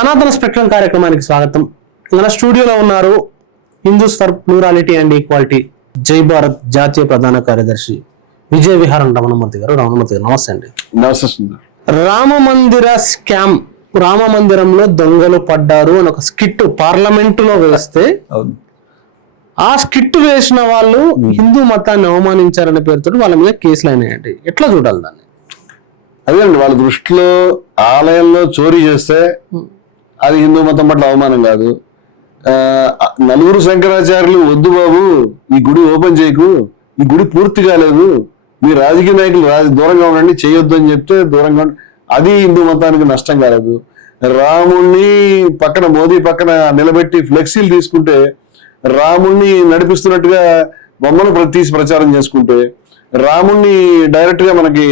సనాతన స్పెక్ట్రమ్ కార్యక్రమానికి స్వాగతం. మన స్టూడియోలో ఉన్నారు Hindus for plurality and equality జై భారత్ జాతీయ ప్రధాన కార్యదర్శి విజయ విహారం రమణమూర్తి గారు. రమణమూర్తి గారు నమస్తే అండి. నమస్తే. రామ మందిర స్కామ్, రామ మందిరంలో దొంగలు పడ్డారు అని ఒక స్కిట్ పార్లమెంటులో వేస్తే ఆ స్కిట్ వేసిన వాళ్ళు హిందూ మతాన్ని అవమానించారనే పేరుతో వాళ్ళ మీద కేసులు అయినాయండి. ఎట్లా చూడాలి దాన్ని? అదేండి, వాళ్ళ దృష్టిలో ఆలయంలో చోరీ చేస్తే అది హిందూ మతం పట్ల అవమానం కాదు. నలుగురు శంకరాచార్యులు వద్దు బాబు ఈ గుడి ఓపెన్ చేయకు, ఈ గుడి పూర్తి కాలేదు, మీ రాజకీయ నాయకులు దూరంగా ఉండండి, చేయొద్దు అని చెప్తే దూరంగా అది హిందూ మతానికి నష్టం కాలేదు. రాముణ్ణి పక్కన మోదీ పక్కన నిలబెట్టి ఫ్లెక్సీలు తీసుకుంటే, రాముణ్ణి నడిపిస్తున్నట్టుగా బొమ్మలు తీసి ప్రచారం చేసుకుంటే, రాముణ్ణి డైరెక్ట్ గా మనకి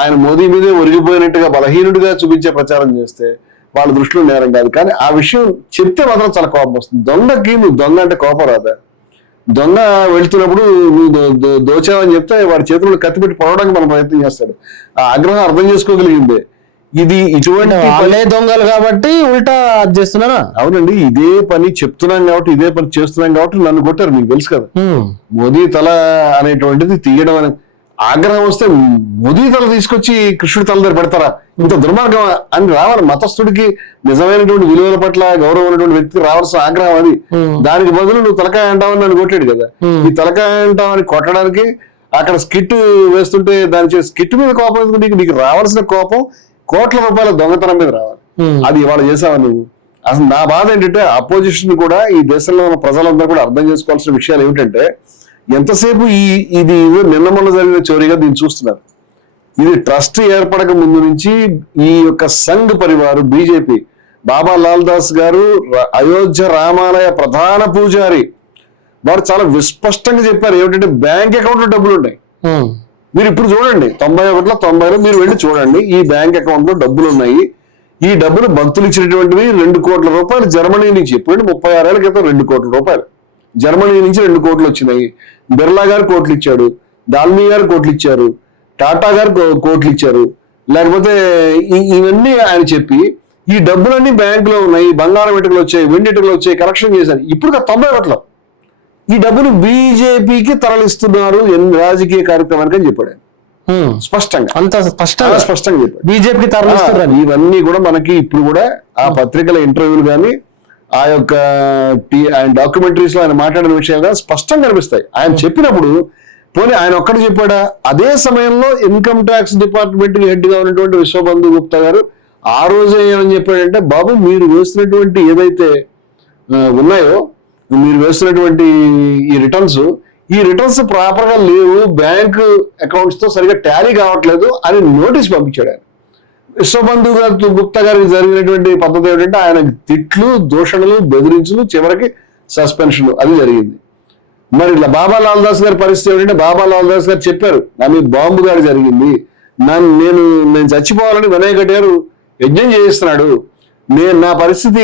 ఆయన మోదీ మీదే ఒరిగిపోయినట్టుగా బలహీనుడిగా చూపించే ప్రచారం చేస్తే వాళ్ళ దృష్టిలో నేరం కాదు. కానీ ఆ విషయం చెప్తే మాత్రం చాలా కోపం వస్తుంది. దొంగకి నువ్వు దొంగ అంటే కోపం రాదా? దొంగ వెళ్తున్నప్పుడు నువ్వు దోచావని చెప్తే వాడి చేతుల్లో కత్తి పెట్టి పొడవడానికి మనం ప్రయత్నం చేస్తాడు. ఆ ఆగ్రహం అర్థం చేసుకోగలిగిందే. ఇది ఇటువంటి వాళ్ళే దొంగలు కాబట్టి ఉల్టా చేస్తున్నారా? అవునండి, ఇదే పని చెప్తున్నాం కాబట్టి, ఇదే పని చేస్తున్నాం కాబట్టి నన్ను కొట్టారు. మీకు తెలుసు కదా, మోదీ తల అనేటువంటిది తీయడం అనే ఆగ్రహం వస్తే మోదీ తల తీసుకొచ్చి కృష్ణుడి తల దగ్గర పెడతారా? ఇంత దుర్మార్గం అని రావాలి. మతస్థుడికి నిజమైనటువంటి విలువల పట్ల గౌరవం ఉన్నటువంటి వ్యక్తికి రావాల్సిన ఆగ్రహం అది. దానికి బదులు నువ్వు తలకాయ అంటావని నన్ను కొట్టాడు కదా. ఈ తలకాయ అంటావని కొట్టడానికి అక్కడ స్కిట్ వేస్తుంటే దాని స్కిట్ మీద కోపం ఎందుకు? నీకు రావాల్సిన కోపం కోట్ల రూపాయల దొంగతనం మీద రావాలి. అది ఇవాళ చేసావా నువ్వు? అసలు నా బాధ ఏంటంటే అపోజిషన్ కూడా, ఈ దేశంలో ఉన్న ప్రజలందరూ కూడా అర్థం చేసుకోవాల్సిన విషయాలు ఏమిటంటే, ఎంతసేపు ఇది నిన్న మొన్న జరిగిన చోరీగా దీన్ని చూస్తున్నారు. ఇది ట్రస్ట్ ఏర్పడక ముందు నుంచి ఈ యొక్క సంఘ్ పరివారు బీజేపీ, బాబా లాల్ దాస్ గారు అయోధ్య రామాలయ ప్రధాన పూజారి, వారు చాలా విస్పష్టంగా చెప్పారు ఏమిటంటే బ్యాంక్ అకౌంట్ లో డబ్బులు ఉన్నాయి. మీరు ఇప్పుడు చూడండి 91లో 90లో మీరు వెళ్ళి చూడండి, ఈ బ్యాంక్ అకౌంట్ లో డబ్బులు ఉన్నాయి. ఈ డబ్బులు భక్తులు ఇచ్చినటువంటివి 2 కోట్ల రూపాయలు జర్మనీ నుంచి. ఎప్పుడంటే 36 ఏళ్ల క్రితం 2 కోట్ల రూపాయలు జర్మనీ నుంచి 2 కోట్లు వచ్చినాయి. బిర్లా గారు కోట్లు ఇచ్చాడు, దాల్మీ గారు కోట్లు ఇచ్చారు, టాటా గారు కోట్లు ఇచ్చారు. లేకపోతే ఇవన్నీ ఆయన చెప్పి ఈ డబ్బులన్నీ బ్యాంకులో ఉన్నాయి, బంగారం ఇటుకలు వచ్చాయి, వెండి ఇటుకలు వచ్చాయి, కలెక్షన్ చేశారు. ఇప్పుడు 91లో ఈ డబ్బులు బీజేపీకి తరలిస్తున్నారు రాజకీయ కార్యక్రమానికి అని చెప్పాడు స్పష్టంగా. అంత స్పష్టంగా చెప్పాడు బీజేపీకి తరలిస్తున్నారు. ఇవన్నీ కూడా మనకి ఇప్పుడు కూడా ఆ పత్రికల ఇంటర్వ్యూలు కానీ, ఆ యొక్క ఆయన డాక్యుమెంటరీస్ లో ఆయన మాట్లాడిన విషయాలు స్పష్టంగా కనిపిస్తాయి. ఆయన చెప్పినప్పుడు పోనీ ఆయన ఒక్కడు చెప్పాడా? అదే సమయంలో ఇన్కమ్ ట్యాక్స్ డిపార్ట్మెంట్ కి హెడ్ గా ఉన్నటువంటి విశ్వబంధు గుప్తా గారు ఆ రోజే ఏమని చెప్పాడంటే, బాబు మీరు వేసినటువంటి ఏదైతే ఉన్నాయో, మీరు వేసినటువంటి ఈ రిటర్న్స్ ప్రాపర్ గా లేవు, బ్యాంక్ అకౌంట్స్ తో సరిగా టాలీ కావట్లేదు అని నోటీస్ పంపించాడు ఆయన. విశ్వబంధు గుప్తా గారికి జరిగినటువంటి పద్ధతి ఏమిటంటే, ఆయన తిట్లు, దూషణలు, బెదిరించులు, చివరికి సస్పెన్షన్ అది జరిగింది. మరి ఇట్లా బాబా లాల్ దాస్ గారి పరిస్థితి ఏమిటంటే, బాబా లాల్ దాస్ గారు చెప్పారు నా మీద బాంబు గారు జరిగింది, నేను చచ్చిపోవాలని వినాయక గారు యజ్ఞం చేయిస్తున్నాడు, నా పరిస్థితి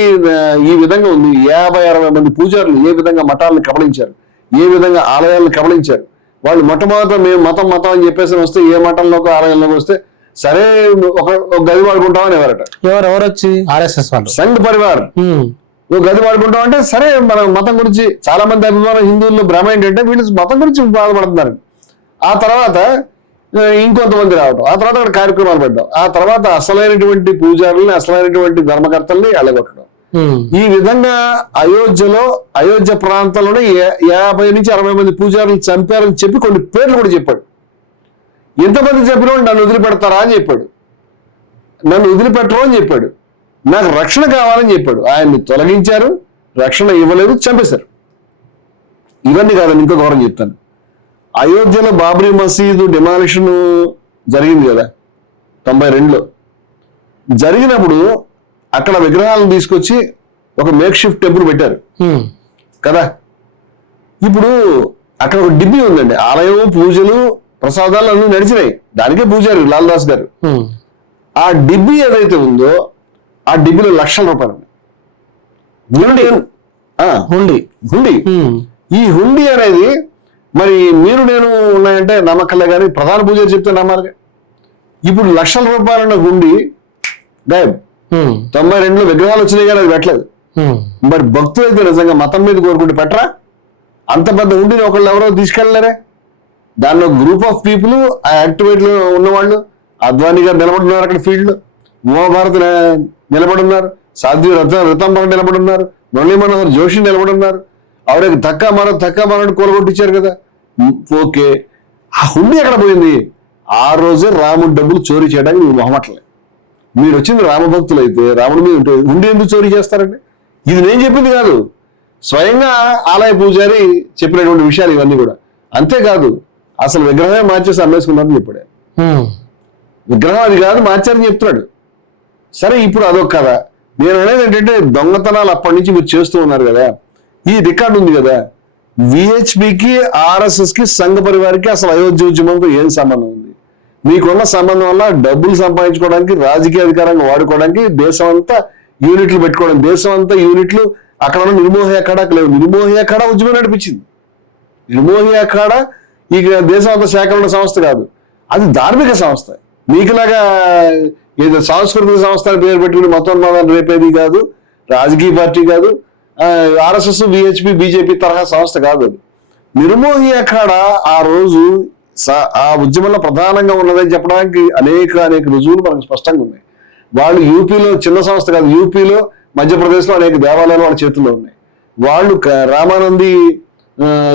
ఈ విధంగా ఉంది. 50-60 మంది పూజారులు ఏ విధంగా మఠాలను కబళించారు, ఏ విధంగా ఆలయాలను కబళించారు. వాళ్ళు మొట్టమొదట మేము మతం అని చెప్పేసి వస్తే, ఏ మఠంలోకి ఆలయంలోకి వస్తే సరే ఒక గది వాడుకుంటామని ఎవరట, ఎవరు వచ్చి ఆర్ఎస్ఎస్ వాళ్ళు, సంఘ్ పరివార్ ఒక గది వాడుకుంటాం అంటే సరే. మన మతం గురించి చాలా మంది అభిమానం హిందువుల్లో భ్రమ ఏంటంటే వీళ్ళు మతం గురించి బాధపడుతున్నారు. ఆ తర్వాత ఇంకొంతమంది రావడం, ఆ తర్వాత అక్కడ కార్యక్రమాలు పెట్టడం, ఆ తర్వాత అసలైనటువంటి పూజారుల్ని, అసలైనటువంటి ధర్మకర్తల్ని ఎల్లగొట్టడం. ఈ విధంగా అయోధ్య ప్రాంతంలోనే 50 నుంచి 60 మంది పూజారులు చంపారని చెప్పి కొన్ని పేర్లు కూడా చెప్పాడు. ఎంతమంది చెప్పిన నన్ను వదిలిపెడతారా అని చెప్పాడు, నన్ను వదిలిపెట్టరు అని చెప్పాడు, నాకు రక్షణ కావాలని చెప్పాడు. ఆయన్ని తొలగించారు, రక్షణ ఇవ్వలేదు, చంపేశారు. ఇవన్నీ కాదని ఇంకో గౌరవం చెప్తాను. అయోధ్యలో బాబ్రీ మసీదు డిమాలిషన్ జరిగింది కదా 92లో. జరిగినప్పుడు అక్కడ విగ్రహాలను తీసుకొచ్చి ఒక మేక్ షిఫ్ట్ టెంపుల్ పెట్టారు కదా. ఇప్పుడు అక్కడ ఒక డిబ్బీ ఉందండి, ఆలయం, పూజలు, ప్రసాదాలు అన్నీ నడిచినాయి, దానికే పూజారు లాల్ దాస్ గారు. ఆ డిబ్బీ ఏదైతే ఉందో ఆ డిబ్బీలో లక్షల రూపాయలు హుండీ. ఈ హుండీ అనేది మరి మీరు నేను ఉన్నాయంటే నమ్మకలే కానీ ప్రధాన పూజారి చెప్తే నమ్మాలిగా. ఇప్పుడు లక్షల రూపాయలున్న హుండీ గాయబ్. 92లో విగ్రహాలు వచ్చినాయి కానీ అది పెట్టలేదు. మరి భక్తులు అయితే నిజంగా మతం మీద కోరుకుంటే పెట్టరా? అంత పెద్ద ఉండిని ఒకళ్ళు ఎవరో తీసుకెళ్ళలేరే. దానిలో గ్రూప్ ఆఫ్ పీపుల్ ఆ యాక్టివేట్ లో ఉన్నవాళ్ళు, అద్వానీ గారు నిలబడున్నారు అక్కడ ఫీల్డ్ లో, ఉమాభారత్ నిలబడున్నారు, సాధ్వి రితంబర్ నిలబడున్నారు, మురళీ మనోహర్ జోషి నిలబడున్నారు. ఆవిడకి తక్కువ మరో కూలగొట్టించారు కదా. ఓకే, ఆ హుండీ ఎక్కడ పోయింది? ఆ రోజే రాముడు డబ్బులు చోరీ చేయడానికి మీరు మొహమట్లే. మీరు వచ్చింది రామభక్తులు అయితే రాముడి మీద ఉంటుంది, హుండీ ఎందుకు చోరీ చేస్తారండి? ఇది నేను చెప్పింది కాదు, స్వయంగా ఆలయ పూజారి చెప్పినటువంటి విషయాలు ఇవన్నీ కూడా. అంతేకాదు అసలు విగ్రహమే మార్చేసి అమ్మేసుకున్నారని చెప్పాడు. విగ్రహం అది కాదు, మార్చారని చెప్తున్నాడు. సరే, ఇప్పుడు అదొక కథ. నేను అనేది ఏంటంటే దొంగతనాలు అప్పటి నుంచి మీరు చేస్తూ ఉన్నారు కదా, ఈ రికార్డు ఉంది కదా. విహెచ్పికి, ఆర్ఎస్ఎస్ కి, సంఘ పరివారికి అసలు అయోధ్య ఉద్యమంతో ఏం సంబంధం ఉంది? మీకున్న సంబంధం వల్ల డబ్బులు సంపాదించుకోవడానికి, రాజకీయ అధికారంగా వాడుకోవడానికి, దేశం అంతా యూనిట్లు పెట్టుకోవడం, దేశం అంతా యూనిట్లు. అక్కడ ఉన్న నిర్మోహి అఖాడాకు లేవు. నిర్మోహి అఖాడా ఉద్యమం నడిపించింది. నిర్మోహి అఖాడా ఈ దేశం అంతా సేకరణ సంస్థ కాదు, అది ధార్మిక సంస్థ. మీకులాగా ఏదో సాంస్కృతిక సంస్థ పేరు పెట్టుకుని మతోన్మాదాన్ని రేపేది కాదు, రాజకీయ పార్టీ కాదు. ఆర్ఎస్ఎస్, విహెచ్పి, బీజేపీ తరహా సంస్థ కాదు అది. నిర్మోహి అఖాడా ఆ రోజు ఆ ఉద్యమంలో ప్రధానంగా ఉన్నదని చెప్పడానికి అనేక రుజువులు మనకు స్పష్టంగా ఉన్నాయి. వాళ్ళు యూపీలో చిన్న సంస్థ కాదు, యూపీలో, మధ్యప్రదేశ్లో అనేక దేవాలయాలు వాళ్ళ చేతుల్లో ఉన్నాయి. వాళ్ళు రామానంది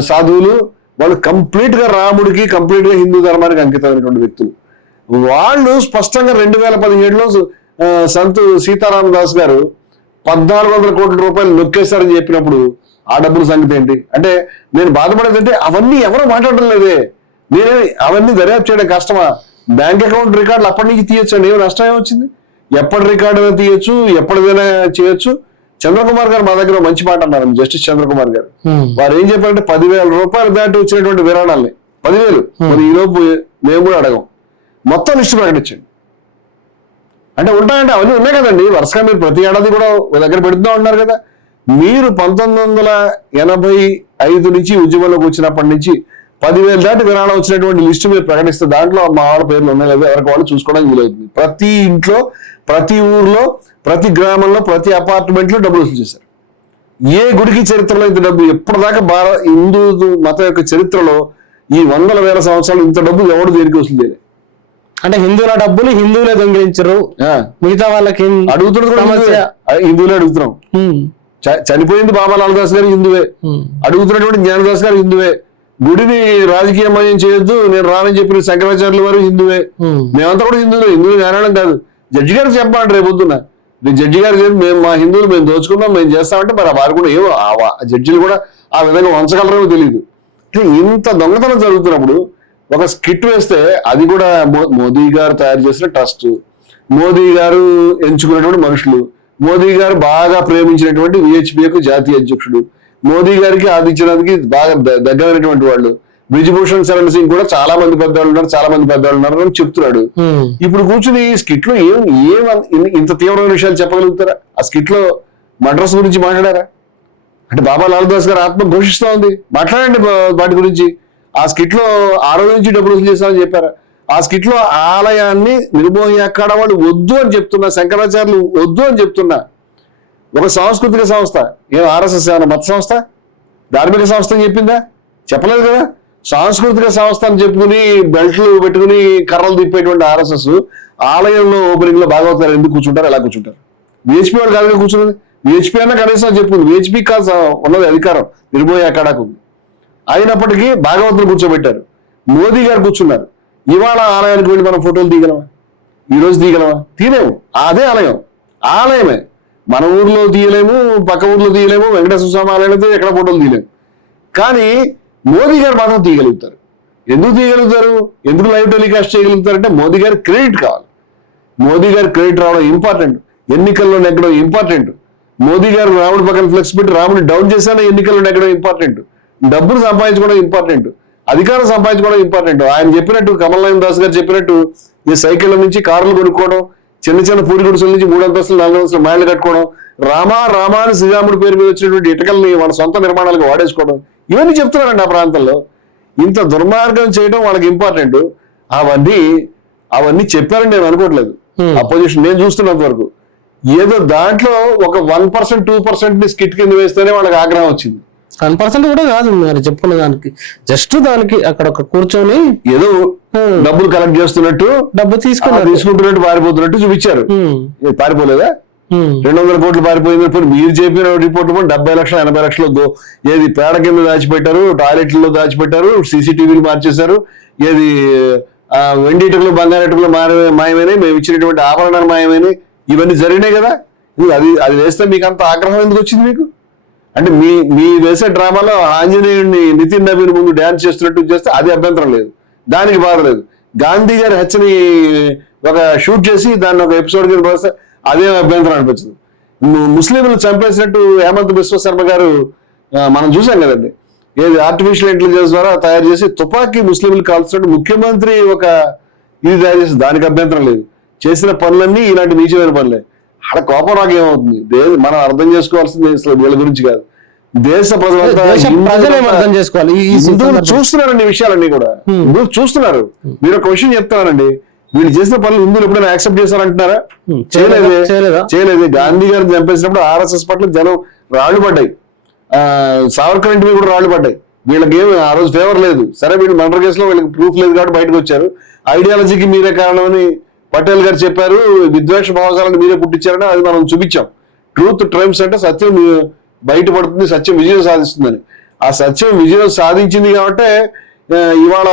సాధువులు, వాళ్ళు కంప్లీట్ గా రాముడికి, కంప్లీట్ గా హిందూ ధర్మానికి అంకితమైనటువంటి వ్యక్తులు. వాళ్ళు స్పష్టంగా 2017లో సంత్ సీతారామ దాస్ గారు 1400 కోట్ల రూపాయలు నొక్కేస్తారని చెప్పినప్పుడు ఆ డబ్బుల సంగతి ఏంటి? అంటే నేను బాధపడేదంటే అవన్నీ ఎవరో మాట్లాడడం లేదే. నేనే అవన్నీ దర్యాప్తు చేయడం కష్టమా? బ్యాంక్ అకౌంట్ రికార్డులు అప్పటి నుంచి తీయొచ్చు అండి, ఏమో నష్టం ఏమొచ్చింది? ఎప్పటి రికార్డు అయినా తీయొచ్చు, ఎప్పటిదైనా చేయొచ్చు. చంద్రకుమార్ గారు మా దగ్గర మంచి మాట అన్నారు, జస్టిస్ చంద్రకుమార్ గారు. వారు ఏం చెప్పారంటే 10,000 రూపాయలు దాటి వచ్చినటువంటి విరాళాలని 10,000, మరి ఈలోపు మేము కూడా అడగం, మొత్తం లిస్టు ప్రకటించండి అంటే ఉంటాయంటే అవన్నీ ఉన్నాయి కదండి. వరుసగా మీరు ప్రతి ఏడాది కూడా దగ్గర పెడుతూ ఉన్నారు కదా. మీరు 1985 నుంచి ఉద్యమంలోకి వచ్చినప్పటి నుంచి 10,000 దాటి విరాళం వచ్చినటువంటి లిస్టు మీరు ప్రకటిస్తే దాంట్లో మా వాళ్ళ పేర్లు ఉన్నాయి లేదా ఎవరికి వాళ్ళు చూసుకోవడానికి వీలవుతుంది. ప్రతి ఇంట్లో, ప్రతి ఊర్లో, ప్రతి గ్రామంలో, ప్రతి అపార్ట్మెంట్ లో డబ్బులు వసూలు చేశారు. ఏ గుడికి చరిత్రలో ఇంత డబ్బు ఎప్పటిదాకా హిందూ మతం యొక్క చరిత్రలో ఈ 100,000 సంవత్సరాలు ఇంత డబ్బు ఎవరు దేనికి వసూలు చేయలేదు. అంటే హిందువుల డబ్బులు హిందువులే దొంగిలించరు, మిగతా వాళ్ళకి అడుగుతున్నాం, హిందువులే అడుగుతున్నాం. చనిపోయింది బాబా లాల్దాస్ గారు హిందువే, అడుగుతున్నటువంటి జ్ఞానదాస్ గారు హిందువే. గుడిని రాజకీయమయం చేయొద్దు నేను రానని చెప్పిన శంకరాచార్యుల వారు హిందువే. మేమంతా కూడా హిందువులు నారాయణం కాదు. జడ్జి గారు చెప్పాలంటే రేపొద్దున జడ్జి గారు చెప్పి మేము మా హిందువులు మేము దోచుకుందాం, మేము చేస్తామంటే మరి వారు కూడా ఏమో జడ్జిలు కూడా ఆ విధంగా వంచగలరేమో తెలియదు. ఇంత దొంగతనం జరుగుతున్నప్పుడు ఒక స్కిట్ వేస్తే అది కూడా మోదీ గారు తయారు చేసిన ట్రస్ట్, మోదీ గారు ఎంచుకున్నటువంటి మనుషులు, మోదీ గారు బాగా ప్రేమించినటువంటి విహెచ్పికు జాతీయ అధ్యక్షుడు, మోదీ గారికి ఆదిత్యనాథ్కి బాగా దగ్గరైనటువంటి వాళ్ళు, బ్రిజ్భూషణ్ శరణ్ సింగ్ కూడా చాలా మంది పెద్దవాళ్ళు ఉన్నారు అని చెప్తున్నాడు. ఇప్పుడు కూర్చుని ఈ స్కిట్ లో ఇంత తీవ్రమైన విషయాలు చెప్పగలుగుతారా? ఆ స్కిట్ లో మద్రాస్ గురించి మాట్లాడారా? అంటే బాబా లాల్దాస్ గారు ఆత్మ ఘోషిస్తా ఉంది, మాట్లాడండి వాటి గురించి. ఆ స్కిట్ లో ఆ రోజు నుంచి డబ్బులు వసూలు చేస్తామని చెప్పారా? ఆ స్కిట్ లో ఆలయాన్ని నిర్మోహి అఖాడా వాళ్ళు వద్దు అని చెప్తున్నా, శంకరాచార్యులు వద్దు అని చెప్తున్నా. ఒక సాంస్కృతిక సంస్థ, ఏం ఆర్ఎస్ఎస్ ఏమన్నా మత సంస్థ, ధార్మిక సంస్థ అని చెప్పిందా? చెప్పలేదు కదా. సాంస్కృతిక సంస్థ అని చెప్పుకుని బెల్ట్లు పెట్టుకుని కర్రలు తిప్పేటువంటి ఆర్ఎస్ఎస్ ఆలయంలో ఓపెనింగ్ లో భాగవతారు ఎందుకు కూర్చుంటారు, ఎలా కూర్చుంటారు? విహెచ్పి వాళ్ళు కాదు కూర్చున్నది. విహెచ్పి అన్నా కనీసం చెప్పుకుంది, విహెచ్పి కాదు ఉన్నది అధికారం నిర్మోహి అఖాడాకు. అయినప్పటికీ భాగవతులు కూర్చోబెట్టారు, మోదీ గారు కూర్చున్నారు. ఇవాళ ఆలయానికి వెళ్ళి మనం ఫోటోలు తీయగలమా? ఈ రోజు తీయగలమా? తీయలేము. అదే ఆలయమే. మన ఊర్లో తీయలేము, పక్క ఊర్లో తీయలేము, వెంకటేశ్వర స్వామి ఆలయంలో ఎక్కడ ఫోటోలు తీయలేము. కానీ మోదీ గారు మాత్రం తీయగలుగుతారు. ఎందుకు తీయగలుగుతారు? ఎందుకు లైవ్ టెలికాస్ట్ చేయగలుగుతారంటే మోదీ గారి క్రెడిట్ కావాలి. మోదీ గారి క్రెడిట్ రావడం ఇంపార్టెంట్, ఎన్నికల్లో నెగ్గడం ఇంపార్టెంట్. మోదీ గారు రాముడి పక్కన ఫ్లెక్స్ పెట్టి రాముడిని డౌన్ చేశాను, ఎన్నికల్లో నెగ్గడం ఇంపార్టెంట్. డబ్బులు సంపాదించుకోవడం ఇంపార్టెంట్, అధికారం సంపాదించుకోవడం ఇంపార్టెంట్. ఆయన చెప్పినట్టు, కమల్ నయన్ దాస్ గారు చెప్పినట్టు, ఈ సైకిళ్ళ నుంచి కార్లు కొనుక్కోవడం, చిన్న చిన్న పూరి గుడిసెల నుంచి 3 అంతస్తులు 4 అంతస్తులు మైళ్ళు కట్టుకోవడం, రామాని శ్రీరాముడి పేరు మీద వచ్చినటువంటి ఇటకల్ని మన సొంత నిర్మాణాలకు వాడేసుకోవడం, ఇవన్నీ చెప్తున్నారండి ఆ ప్రాంతంలో. ఇంత దుర్మార్గం చేయడం వాళ్ళకి ఇంపార్టెంట్. అవన్నీ చెప్పారని నేను అనుకోవట్లేదు. అపోజిషన్ నేను చూస్తున్నంత వరకు ఏదో దాంట్లో ఒక 1% 2% ని స్కిట్ కింద వేస్తేనే వాళ్ళకి ఆగ్రహం వచ్చింది. 1% కూడా కాదు మరి చెప్పుకున్న దానికి, జస్ట్ దానికి అక్కడ ఒక కూర్చొని ఏదో డబ్బులు కలెక్ట్ చేస్తున్నట్టు, డబ్బు తీసుకుంటున్నట్టు పారిపోతున్నట్టు చూపించారు. పారిపోలేదా? 200 కోట్లు పారిపోయింది. మీరు చెప్పిన రిపోర్ట్ 70 లక్షలు 80 లక్షలు ఏది పేడ కింద దాచిపెట్టారు, టాయిలెట్లలో దాచిపెట్టారు, సీసీటీవీలు మార్చేశారు, ఏది వెండి ఇటుకలు బంగారు ఇటుకలు మాయమైనాయి, మేము ఇచ్చినటువంటి ఆభరణాలు మాయమైనాయి, ఇవన్నీ జరిగినాయి కదా. అది వేస్తే మీకు అంత ఆగ్రహం ఎందుకు వచ్చింది మీకు? అంటే మీ వేసే డ్రామాలో ఆంజనేయుడిని నితిన్ నవీన్ ముందు డ్యాన్స్ చేస్తున్నట్టు చేస్తే అది అభ్యంతరం లేదు, దానికి బాధ లేదు. గాంధీ గారి హత్యని ఒక షూట్ చేసి దాన్ని ఒక ఎపిసోడ్ కింద పోస్తే అదే అభ్యంతరం అనిపించింది. ముస్లింలు చంపేసినట్టు హేమంత్ బిశ్వ శర్మ గారు మనం చూసాం కదండి, ఏది ఆర్టిఫిషియల్ ఇంటెలిజెన్స్ ద్వారా తయారు చేసి తుపాకీ ముస్లింలు కాల్చినట్టు ముఖ్యమంత్రి ఒక ఇది తయారు చేసి దానికి అభ్యంతరం లేదు. చేసిన పనులన్నీ ఇలాంటి నీచమైన పనులే. అక్కడ కోపం నాకు ఏమవుతుంది, మనం అర్థం చేసుకోవాల్సింది అసలు వీళ్ళ గురించి కాదు, దేశ ప్రజలంతా అర్థం చేసుకోవాలి. చూస్తున్నారండి విషయాలన్నీ కూడా, హిందువులు చూస్తున్నారు. మీరు ఒక విషయం చెప్తున్నానండి, వీళ్ళు చేసిన పనులు హిందువులు ఎప్పుడైనా యాక్సెప్ట్ చేశారంటున్నారా? చేయలేదు. గాంధీ గారిని చంపేసినప్పుడు ఆర్ఎస్ఎస్ పట్ల జనం రాళ్లు పడ్డాయి, సావర్కర్ ఇంటి మీద కూడా రాళ్లు పడ్డాయి. వీళ్ళకి ఏమి ఆ రోజు ఫేవర్ లేదు. సరే వీళ్ళు మర్డర్ కేసులో వీళ్ళకి ప్రూఫ్ లేదు కాబట్టి బయటకు వచ్చారు. ఐడియాలజీకి మీరే కారణమని పటేల్ గారు చెప్పారు, విద్వేష భావజాలను మీరే పుట్టించారని అది మనం చూపించాం. ట్రూత్ ట్రైమ్స్ అంటే సత్యం బయటపడుతుంది, సత్యం విజయం సాధిస్తుందని. ఆ సత్యం విజయం సాధించింది కాబట్టి ఇవాళ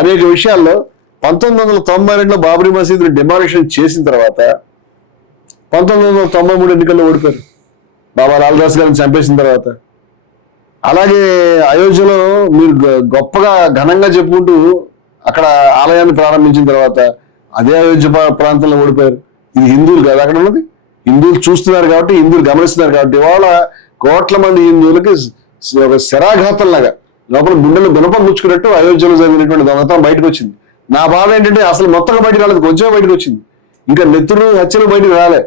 అనేక విషయాల్లో 1992లో బాబ్రీ మసీదుని డిమాలిషన్ చేసిన తర్వాత 1993 ఎన్నికల్లో ఓడిపోయారు బాబా లాల్దాస్ గారిని చంపేసిన తర్వాత. అలాగే అయోధ్యలో మీరు గొప్పగా ఘనంగా చెప్పుకుంటూ అక్కడ ఆలయాన్ని ప్రారంభించిన తర్వాత అదే అయోధ్య ప్రాంతంలో ఓడిపోయారు. ఇది హిందువులు కాదు అక్కడ ఉన్నది, హిందువులు చూస్తున్నారు కాబట్టి, హిందువులు గమనిస్తున్నారు కాబట్టి ఇవాళ కోట్ల మంది హిందువులకి ఒక శరాఘాతంలాగా లోపల గుండెలు గుణపం గుచ్చుకున్నట్టు అయోధ్యలో జరిగినటువంటి దొంగతనం బయటకు వచ్చింది. నా బాధ ఏంటంటే అసలు మొత్తంగా బయటకు రాలేదు, కొంచెమే బయటకు వచ్చింది. ఇంకా నెత్తులు హత్యలు బయటకు రాలే.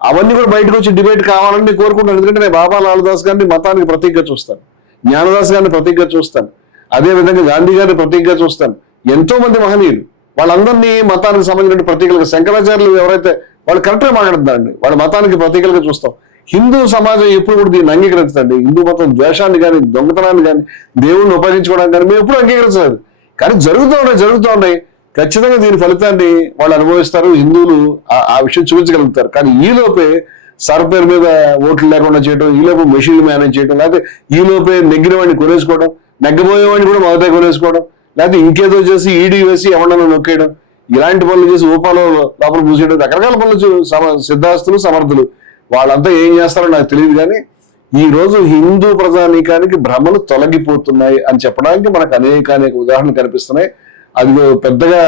అవన్నీ కూడా బయటకు వచ్చి డిబేట్ కావాలని నేను కోరుకుంటాను. ఎందుకంటే నేను బాబా లాల్దాస్ గారిని మతానికి ప్రతీకగా చూస్తాను, జ్ఞానదాస్ గారిని ప్రతీకగా చూస్తాను, అదే విధంగా గాంధీ గారిని ప్రతీకగా చూస్తాను. ఎంతో మంది మహనీయులు వాళ్ళందరినీ మతానికి సంబంధించిన ప్రతీకలుగా, శంకరాచార్యులు ఎవరైతే వాళ్ళు కరెక్ట్గా మాట్లాడుతున్నారండి, వాళ్ళ మతానికి ప్రతీకలుగా చూస్తాం. హిందూ సమాజం ఎప్పుడు కూడా దీన్ని అంగీకరించండి. హిందూ మతం ద్వేషాన్ని కానీ, దొంగతనాన్ని కానీ, దేవుణ్ణి ఉపయోగించుకోవడానికి కానీ మేము ఎప్పుడు అంగీకరించలేదు. కానీ జరుగుతూ ఉన్నాయి. ఖచ్చితంగా దీని ఫలితాన్ని వాళ్ళు అనుభవిస్తారు, హిందువులు ఆ విషయం చూపించగలుగుతారు. కానీ ఈలోపే సర్ పేరు మీద ఓట్లు లేకుండా చేయడం, ఈలోపే మెషిన్లు మేనేజ్ చేయడం, లేకపోతే ఈలోపే నెగ్గిన వాడిని కొనేసుకోవడం, నెగ్గబోయేవాడిని కూడా మొదట కొనేసుకోవడం, లేకపోతే ఇంకేదో చేసి ఈడీ వేసి ఎవడన్నా నొక్కేయడం, ఇలాంటి పనులు చేసి ఊపాలో లోపల పూసేయడం, రకరకాల పనులు సిద్ధాస్తులు సమర్థులు వాళ్ళంతా ఏం చేస్తారో నాకు తెలియదు. కానీ ఈ రోజు హిందూ ప్రజానీకానికి భ్రమలు తొలగిపోతున్నాయి అని చెప్పడానికి మనకు అనేక ఉదాహరణలు కనిపిస్తున్నాయి. అది పెద్దగా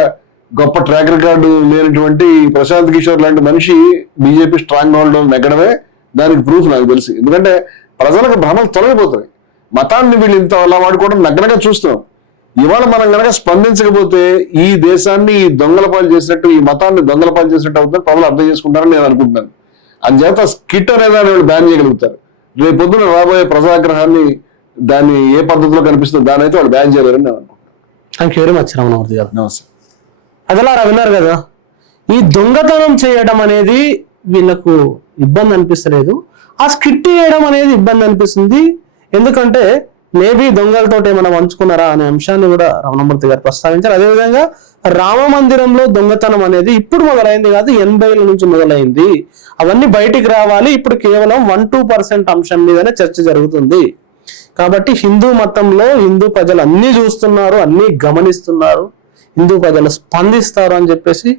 గొప్ప ట్రాక్ రికార్డు లేనటువంటి ప్రశాంత్ కిషోర్ లాంటి మనిషి బీజేపీ స్ట్రాంగ్ హోల్డ్ నగ్గడమే దానికి ప్రూఫ్ నాకు తెలిసి. ఎందుకంటే ప్రజలకు భ్రమలు తొలగిపోతున్నాయి. మతాన్ని వీళ్ళు ఇంత అలా వాడుకోవడం నగ్గనగా చూస్తున్నాం. ఇవాళ మనం కనుక స్పందించకపోతే ఈ దేశాన్ని ఈ దొంగల పాలు చేసినట్టు, ఈ మతాన్ని దొంగల పాలు చేసినట్టు అవుతుంది, ప్రజలు అర్థం చేసుకుంటారని నేను అనుకుంటున్నాను. అందుచేత స్కిట్ అనేది వాళ్ళు బ్యాన్ చేయగలుగుతారు. రేపు పొద్దున రాబోయే ప్రజాగ్రహాన్ని దాన్ని ఏ పద్ధతిలో కనిపిస్తుందో దాని అయితే వాళ్ళు బ్యాన్ చేయలేరని నేను అనుకుంటున్నాను. Thank you very much Ramanamurthy గారు. నమస్తే. అదలా విన్నారు కదా, ఈ దొంగతనం చేయడం అనేది వీళ్ళకు ఇబ్బంది అనిపిస్తలేదు, ఆ స్కిట్ చేయడం అనేది ఇబ్బంది అనిపిస్తుంది. ఎందుకంటే మేబీ దొంగలతో ఏమైనా వంచుకున్నారా అనే అంశాన్ని కూడా రమణమూర్తి గారు ప్రస్తావించారు. అదేవిధంగా రామ మందిరంలో దొంగతనం అనేది ఇప్పుడు మొదలైంది కాదు, 80ల నుంచి మొదలైంది. అవన్నీ బయటికి రావాలి. ఇప్పుడు కేవలం 1-2% అంశం మీదనే చర్చ జరుగుతుంది. కాబట్టి హిందూ మతంలో హిందూ ప్రజలు అన్ని చూస్తున్నారు, అన్ని గమనిస్తున్నారు, హిందూ ప్రజలు స్పందిస్తారు అని చెప్పేసి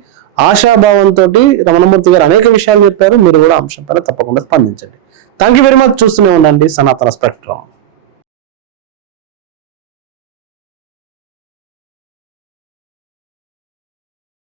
ఆశాభావంతో రమణమూర్తి గారు అనేక విషయాలు చెప్పారు. మీరు కూడా అంశం పైన తప్పకుండా స్పందించండి. Thank you very much. చూస్తూనే ఉండండి సనాతన స్పెక్ట్రమ్.